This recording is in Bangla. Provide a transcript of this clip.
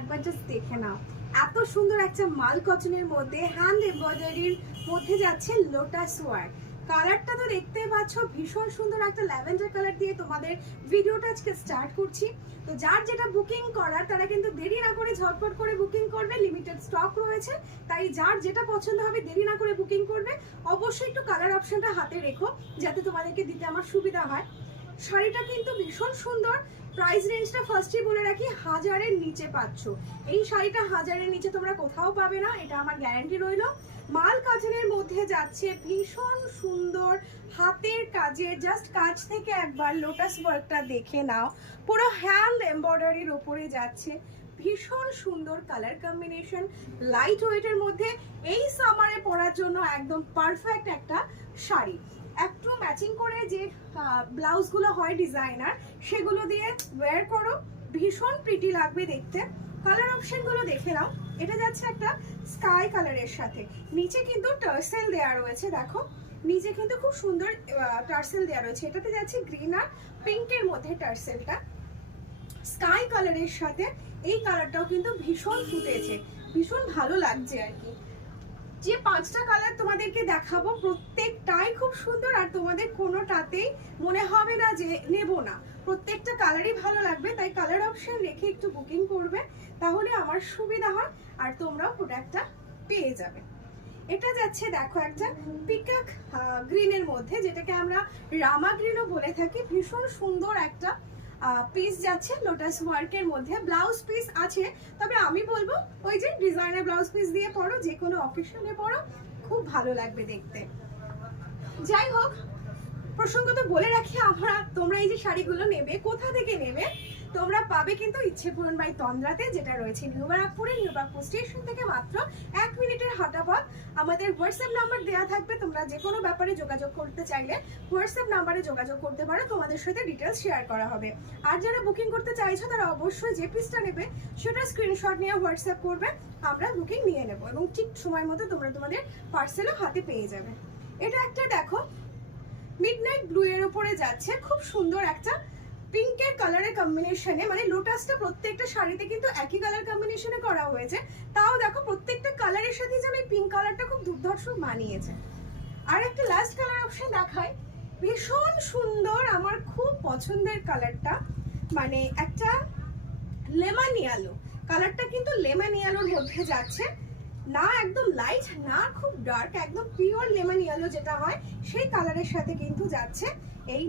একবার জাস্ট দেখে নাও। এত সুন্দর একটা মাল কটনের মধ্যে হ্যান্ড এমব্রয়ডারির মধ্যে যাচ্ছে লোটাস ওয়ার্ক। কালারটা তো দেখতে পাচ্ছ, ভীষণ সুন্দর একটা ল্যাভেন্ডার কালার দিয়ে তোমাদের ভিডিওটা আজকে স্টার্ট করছি। তো যার যেটা বুকিং করার তারা কিন্তু দেরি না করে ঝটপট করে বুকিং করবে, লিমিটেড স্টক রয়েছে। তাই যার যেটা পছন্দ হবে দেরি না করে বুকিং করবে। অবশ্যই একটু কালার অপশনটা হাতে রেখো যাতে তোমাদেরকে দিতে আমার সুবিধা হয়। শাড়িটা কিন্তু ভীষণ সুন্দর। প্রাইস রেঞ্জটা ফার্স্টই বলে রাখি, 1000-এর নিচে পাচ্ছ। এই শাড়িটা 1000-এর নিচে তোমরা কোথাও পাবে না, এটা আমার গ্যারান্টি রইল। মাল কাজের মধ্যে যাচ্ছে ভীষণ সুন্দর হাতের কাজের, জাস্ট কাজ থেকে একবার লোটাস ওয়ার্কটা দেখে নাও। পুরো হ্যান্ড এমব্রয়ডারির ওপরে যাচ্ছে, ভীষণ সুন্দর কালার কম্বিনেশন, লাইট ওয়েটের মধ্যে এই সামারে পরার জন্য একদম পারফেক্ট একটা শাড়ি। একটু ম্যাচিং করে যে ব্লাউজগুলো হয় ডিজাইনার, সেগুলো দিয়ে ওয়্যার করো, ভীষণ প্রিটি লাগবে দেখতে। কালার অপশনগুলো দেখে নাও। এটা যাচ্ছে একটা স্কাই কালারের সাথে, নিচে কিন্তু টার্সেল দেওয়া রয়েছে। দেখো নিচে কিন্তু খুব সুন্দর টার্সেল দেওয়া রয়েছে। এটাতে যাচ্ছে গ্রিন আর পিঙ্কের মধ্যে টার্সেলটা, স্কাই কালারের সাথে। এই কালারটাও কিন্তু ভীষণ ফুটেছে, ভীষণ ভালো লাগছে আর কি। যে 5টা কালার তোমাদেরকে দেখাবো প্রত্যেকটাই খুব সুন্দর, আর তোমাদের কোনোটাতেই মনে হবে না যে নেব না, প্রত্যেকটা কালারই ভালো লাগবে। তাই কালার অপশন রেখে একটু বুকিং করবে, তাহলে আমার সুবিধা হয় আর তোমরাও প্রোডাক্টটা পেয়ে যাবে। এটা যাচ্ছে দেখো একটা পিকক গ্রিনের মধ্যে, যেটাকে আমরা রামা গ্রিনও বলে থাকি। ভীষণ সুন্দর একটা পিস যাচ্ছে লোটাস ওয়ার্কের মধ্যে। ব্লাউজ পিস আছে, তবে আমি বলবো ওই যে ডিজাইনার ব্লাউজ পিস দিয়ে পরো, যে কোনো অকেশনে পরো, খুব ভালো লাগবে দেখতে। যাই হোক, প্রসঙ্গত বলে রাখি, তোমরা এই যে শাড়িগুলো নেবে কোথা থেকে নেবে, তোমরা পাবে কিন্তু ইচ্ছেপূরণ বাই তন্দ্রাতে, যেটা রয়েছে নিউ ব্যারাকপুরে। নিউ ব্যারাকপুর স্টেশন থেকে মাত্র 1 মিনিটের হাঁটা পথ। আমাদের হোয়াটসঅ্যাপ নাম্বার দেওয়া থাকবে, তোমরা যে কোনো ব্যাপারে যোগাযোগ করতে চাইলে হোয়াটসঅ্যাপ নাম্বারে যোগাযোগ করতে পারো, তোমাদের সাথে ডিটেলস শেয়ার করা হবে। আর যারা বুকিং করতে চাইছো তারা অবশ্যই যে পিসটা নেবে সেটা স্ক্রিনশট নিয়ে হোয়াটসঅ্যাপ করবে, আমরা বুকিং নিয়ে নেব এবং ঠিক সময় মতো তোমরা তোমাদের পার্সেলও হাতে পেয়ে যাবে। এটা একটা দেখো মিডনাইট ব্লু এর উপরে যাচ্ছে, খুব সুন্দর একটা পিঙ্কের কালারের কম্বিনেশনে, মানে লোটাসটা প্রত্যেকটা শাড়িতে কিন্তু একই কালার কম্বিনেশনে করা হয়েছে। তাও দেখো প্রত্যেকটা কালারের সাথে যেন এই পিঙ্ক কালারটা খুব দুর্ধর্ষ মানিয়েছে। আর একটা লাস্ট কালার অপশন দেখায়, ভীষণ সুন্দর, আমার খুব পছন্দের কালারটা, মানে একটা লেমন ইয়েলো কালারটা, কিন্তু লেমন ইয়েলোর মধ্যে যাচ্ছে, না একদম লাইট না খুব ডার্ক, একদম পিওর লেমন ইয়েলো যেটা হয় সেই কালারের সাথে কিন্তু যাচ্ছে। এই